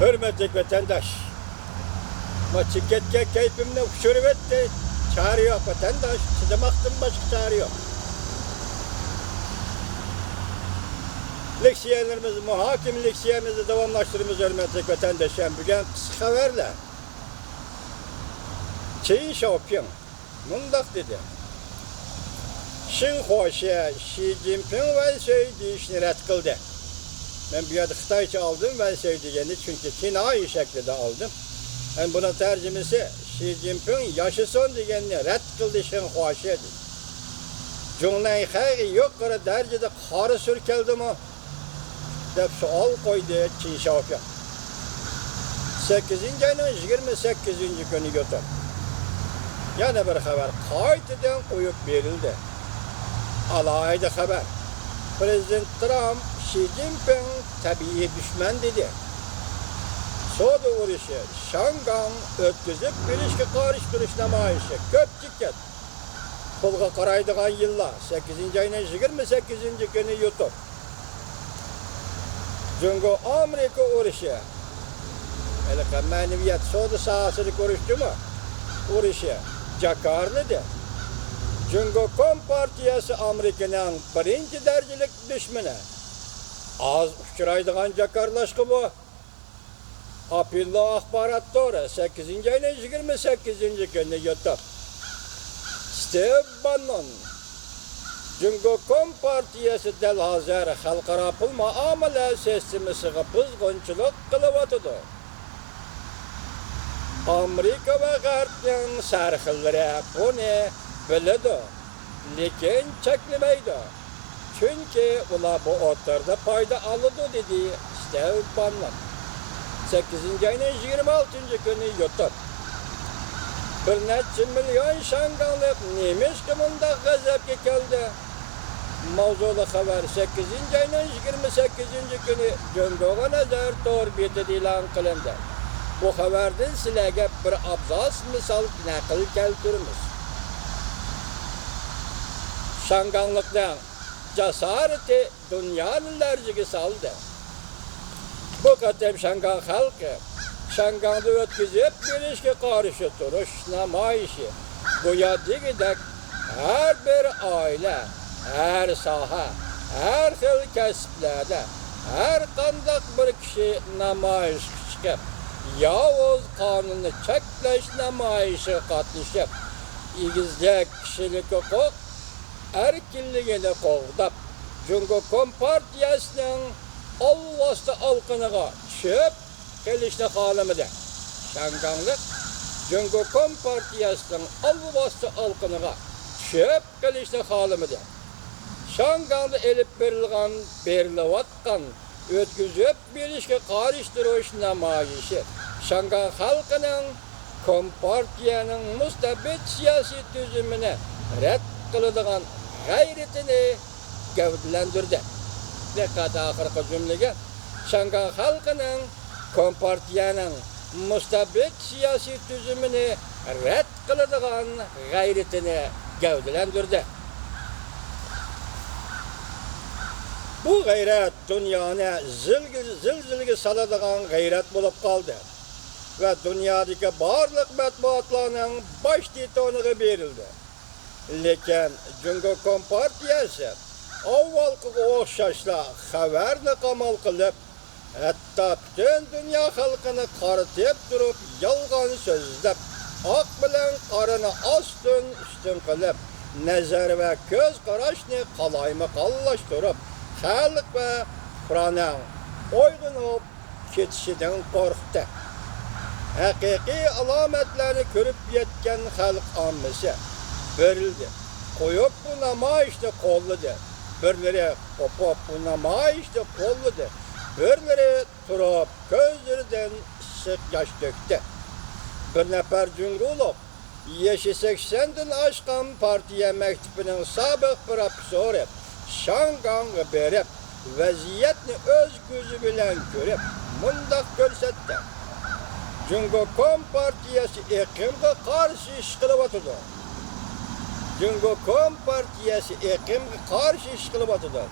Hürmetlik vatandaş. Çiketke keyfimle huşurvet de çare yok vatandaş. Çıdamaktan başka çare yok. Leksiyelerimiz, muhakim leksiyemizi devamlaştırımız hürmetlik vatandaşım. Bugün kısa haberle. Çin Xiaoping mundak dedi. Xinhua Xi Jinping Velsöy deyişini ret kıldı. Ben bir adı Xitayca aldım Velsöy diyeni çünkü kinayi şeklinde aldım. Ben buna tercümesi Xi Jinping yaşasın diyenini ret kıldı Xinhua Xi dedi. Cumhuriyet hayri yok kadar derecede karı sürkeldi mi? Dep sual koydu Çin Xiaoping. 8. ayının 28. günü götür. Yana bir haber kayıtıdan koyup verildi. Alaydı haber. Prezident Trump Xi Jinping tabii düşman dedi. Soda vuruşu, Şangan ötküzüp bilişki karıştırış namayışı köpçüket. Pulga karaydıgan yılla 8. ayının 28. günü yutup. Cungo Amerika vuruşu. Elika maneviyat soda sahasını konuştu mu? Vuruşu. Jakarlı'da. Cungo Kompartiyası Amerika'nın birinci derecelik düşmanı. Az uçuraydıgan Jakarlaşkı bu. Apilli akbarat doğru 8. ayının 28. günü yutup. Steve Bannon. Cungo Kompartiyası del hazır halkara pul muamele sistemisi pızgınçılık kılıvatıdı. Amerika ve Garp'ın sarhılları bunu bildi. Lekin çeklemeydi. Çünkü ular bu oturda payda aldı dedi Steve Bannon. 8. ayının 26. günü yutup. Bir neçe milyon şanganlık neymiş ki bunda gazapke geldi. Mavzulu haber 8. ayının 28. günü Cungo'ga nazar torbiyeti ilan kılındı. Bu haberden sizlerge bir abzas misal nakil keltirimiz. Şanganlıktan cesareti dünyanın lercigi saldı. Bu katem Şangan halkı Şangan'da ötküzüp bilişki karşı duruş namayışı. Bu yadigidek her bir aile, her saha, her xil kesplerde, her kandak bir kişi namayış çıkıp Yavuz kanunu çekleş namayışı katlaşıp İgizlik kişilik hukuk erkinliğini kovdap Cungo Kompartiyasının Alvastı alkınıga çöp gelişte halimide. Şanganlık Cungo Kompartiyasının Alvastı alkınıga çöp gelişte halimide. Şanganlı elip berilevatkan ötküzüp bilişki karıştırış namayışı. Şangan halkının Kompartiyanın müstabit siyasi tüzümüne red kılıdığın gayretini gövdelendirdi. Dikkat ahırkı cümlege Şangan halkının Kompartiyanın müstabit siyasi tüzümünü red kılıdığın gayretini gövdelendirdi. Bu gayret dünyana zilzilge saladığın gayret bulup kaldı. Ve dünyadaki barlık matbuatlarının baş titoniği verildi. Lekin Cungo Kompartiyası avvalkı okşaşla haberini kamal kılıp, hatta bütün dünya halkını qarıtıp durup, yalgan sözlep, ak bilen qarını üstün kılıp, nazar ve göz qaraşını qalayma qallaştırıp, halk ve Kur'an'ın oygunup ketişinden korktu. Hakiki alametlerini görüp yetken halk ammesi verildi. Koyup bu namayişte kolladı. Birileri kopup bu namayişte kolladı. Birileri turup gözlerinden sık yaş döktü. Bir nefer Cumhurluk, yaşı 80'den aşkan partiye mektubunun sabık profesörü Şangan'ı berip, vaziyetini öz gözü bilen görüp, mundak görsetti. Cungo Kompartiyası iklimge karşı iş kılıvatıdı. Cungo Kompartiyası iklimge karşı iş kılıvatıdı.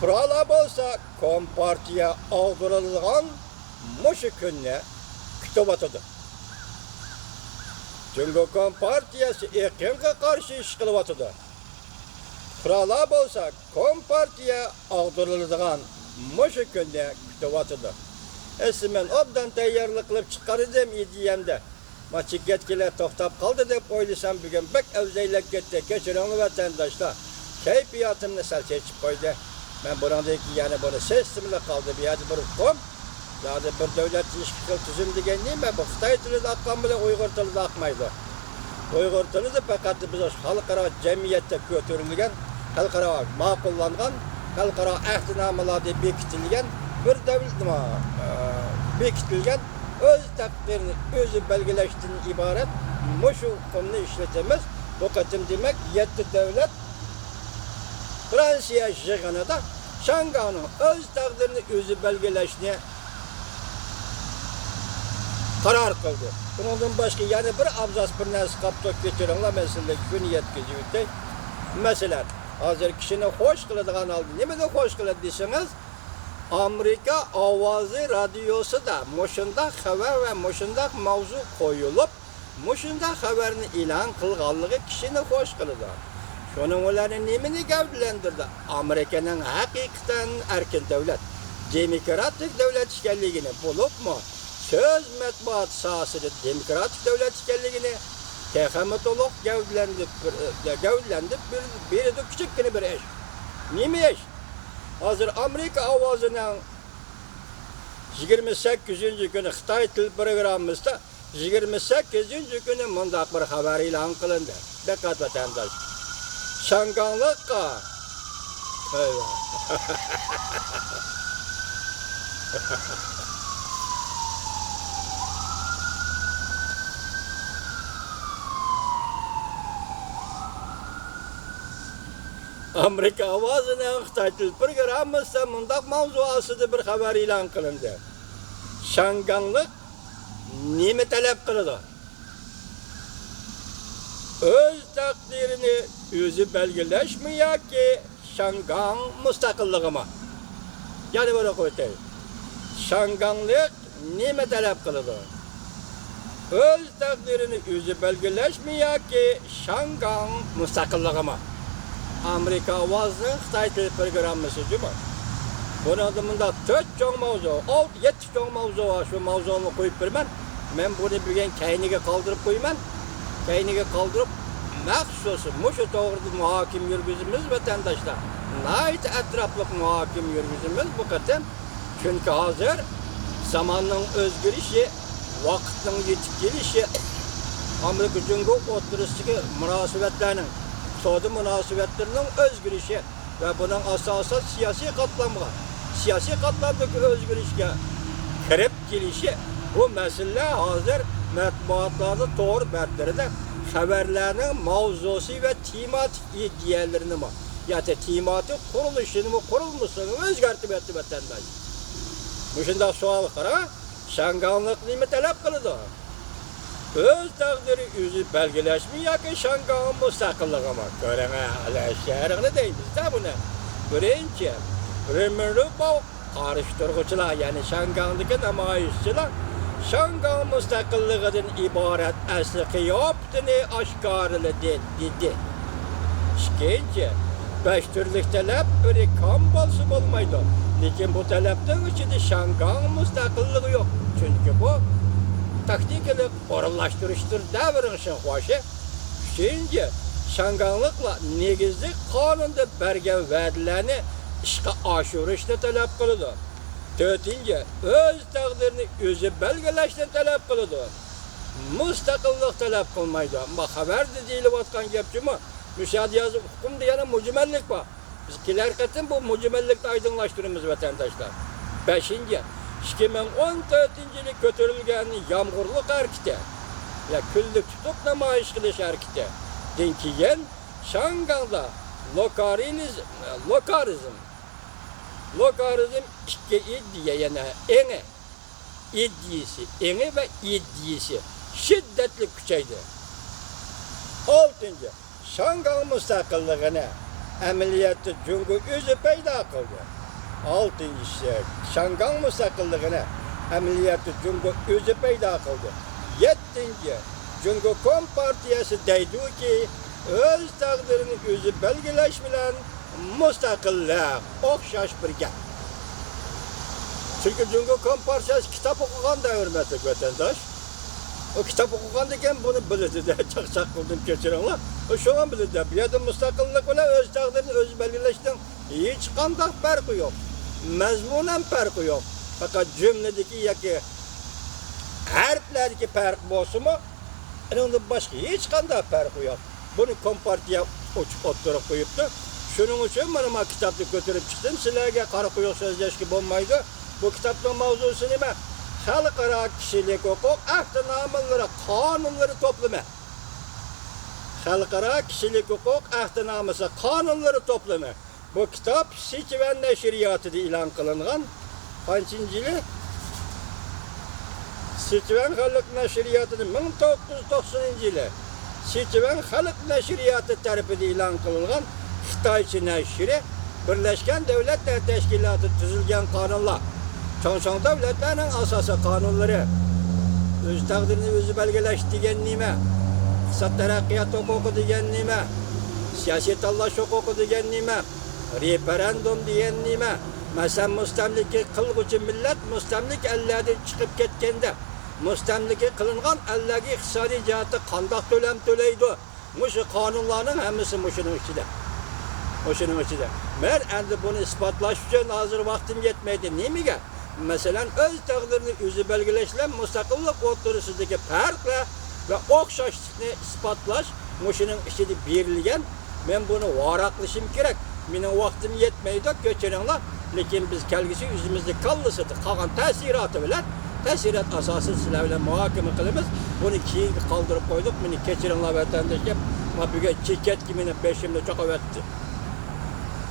Kurala bolsa Kompartiya aldırılgan muşu günne kütübatıdır. Cumhurbaşkanı Partiyası ekimge karşı iş kılıbatıdır. Kurala bolsa Kompartiya ağdırıldığan muşu günne kütübatıdır. Esimen obdan tayyorlik kılıp çıkarıdım idiyemde. Maçık yetkiler toxtab kaldı dep oylasam bugün bek evzeylek gitti. Geçiren vatandaşlar keyfiyatımını sel seçip koydu. Ben buradaki yani bunu sestimle kaldı bir yerde bir kom. Yani bir devlet ilişki tüzüm degenliyim ben bu Xitay tili de akkan bile Uygur tili de akmaydı. Uygur tili de fakat biz halkara cemiyette götürülgen, halkara makullangan, halkara ahdinamalada bekitilgen bir devlet bekitilgen öz takdirini özü belgeleştiğinden ibaret muşu konunu işletemiz. Bu katım demek yetti devlet Fransa'ya yığını da Şangay'ın öz takdirini özü belgeleştiğine karar kıldı. Bunun başka yani bir abzas bir nes kaptok getirenler mesela gün yetkiziydi. Mesela hazır kişini hoş kıladığın aldı. Ne de hoş kıladı deseniz Amerika Avazı Radyosu da muşunda haber ve muşunda mavzu koyulup muşunda haberini ilan kılganlığı kişini hoş kılıdı. Şunun onların nemini gavdilendirdi. Amerika'nın hakikaten erkin devlet, demokratik devlet işgalliğini bulup mu söz metbuat sahasını demokratik devlet işgalliğini tehemetolog gavdilendirip bir de küçük bir eş. Nemi eş? Hazır Amerika Avazı'nın 28. günü Xitay Til programımızda 28. günü mundaq bir haber ilan kılındı. Dikkat vatandaş. Şangaylıkka Amerika Avazı'nın Xitay Til programımızda mundaq mavzuasıda bir haber ilan kılındı. Şangaylık nemi talep kıldı? Öz takdirini özü belgeleşmiyor ki Şangay müstakilliği mı? Yani böyle koyayım. Şangaylık nemi talep kıldı? Öz takdirini özü belgeleşmiyor ki Şangay müstakilliği mı? Amerika Avazı'nın Xitay Til programısı değil mi? Bunun adımında 4 çoğun mavzu, 6-7 çoğun mavzu var. Şu mavzumu koyup vermem. Ben bunu bugün kaynıga kaldırıp koymam. Kaynıga kaldırıp məxsusu muşu doğrudu muhakim yürgüzümüz vatandaşlar. Nait etraflık muhakim yürgüzümüz bu kadar. Çünkü hazır zamanın özgürüşü, vaktin yetip gelişi, Amerika Cumhuriyeti oturuştaki münasebetlerinin, iqtisadi münasebetlerinin özgürüşü ve bunun asası siyasi katlamı. Siyasi katlamdaki özgürüşe kirip gelişi bu mesele hazır matbuatlarda doğru bertlerinde haberlerinin mavzusu ve tematik iddialarını mı? Ya da tematik kuruluşunu mu kurulmuşunu özgürtüp etti vatandaş. Bu şimdi sual kara, Şangaylık nemi talep kılıdı? Öz takdiri özü belgeleşmiyor ki Şangay'ın müstakilliği mı? Görene hala şehrini deyimiz de bunu. Birinci, ömürlü bu karıştırıcılar yani Şangay'daki namayişçiler Şangay müstakilliğinden ibaret asli kıyafetini aşkarlı dedi. İkinci, beş türlük talep öyle kambalsı olmaydı. Lakin bu talepten içinde Şangay müstakilliği yok. Çünkü bu taktiklik orallaştırıştır devrin için hoşu. Üçüncü, Şangaylıkla negizli kanunda bergen vədilerini işe aşırışını talep kılıdı. Dördüncü, öz takdirini özü belgeleşten talep kılıdı. Müstakillik talep kılmaydı. Ama haberde deyilip atkan gepçimi, müsaade yazıp hukum diyene mücmellik var. Biz kiler katın bu mücmellikte aydınlaştırımız vatandaşlar. Beşinci, 2014 yılı götürülgen yağmurluk hareketi, ya küllük tutup namayiş kılış hareketi. Dinkiyen Şangay'da lokarizm iki iddia yani eni ve iddiyesi şiddetli küçeydi. Altıncı, Şangay müstakilliğine ameliyatı çünkü özü peyda kıldı. Altıncısı, Şangay müstakilliğine ameliyatı Cungo özü payda kıldı. 7. Cungo Kompartiyası deydi ki öz takdirini özü belgileş bilen müstakillik, okşaş bir gap. Çünkü Cungo Kompartiyası kitap okugan da hürmetli vatandaş. O kitap okugandaken bunu bilirdi de çak kıldım geçirenler. O şu an bilirdi. Bir yerde müstakillik ile öz takdirini özü belgileşten hiç kandak farkı yok. Mezmunen farkı yok. Fakat cümledeki yaki harflerdeki fark bolsa mu? Onda başka hiç kandak farkı yok. Bunu Kompartiya oturup koyuptu. Şunun için bana kitapta götürüp çıktım. Sizlerge kara kuyuk sözleşki bulmaydı. Bu kitapın mavzusu nime? Halkara kişilik hukuk ahdinamları, kanunları toplama. Halkara kişilik hukuk ahdinaması, kanunları toplama. Bu kitap Siçiven Neşriyatı'da ilan kılıngan. Kaçıncı yılı? Siçiven Halk Neşriyatı'da 1990 yılı. Siçiven Halk Neşriyatı tarafından ilan kılıngan Xitayçı neşri, Birleşken Devletler Teşkilatı tüzülgen kanunlar. Çoğun devletlerin asası kanunları, öz takdirini özü belgeleş diyen nime, iqtisad terakkiyat hukuku diyen nime, siyasi tallaş hukuku diyen nime, referendum diyen nime, mesela müstemliki kılgıcı millet müstemlik ellerden çıkıp ketkende, müstemliki kılıngan ellerdeki iqtisadi cihatı kandak төлem төлeydi. Muşu kanunların hemisi muşunun içinde. Muşunun içinde. Ben endi bunu ispatlaş için hazır vaktim yetmeydi. Neymi? Mesela öz takdirini özü belgeleşilen müstakillik oturusundaki farkla ve okşaşlıkını ispatlaş muşunun içinde birilgen. Ben bunu varaklaşım gerek. Benim vaktim yetmeydi göçerenler. Lekin biz kelgisi yüzümüzde kallısıdı. Kalan tesiratı bilen tesirat asası sizlerle muhakeme kılımız. Bunu kaldırıp koyduk. Beni geçirenler vatandaşlar. Ama bir çiket kiminin peşimde çok övetti.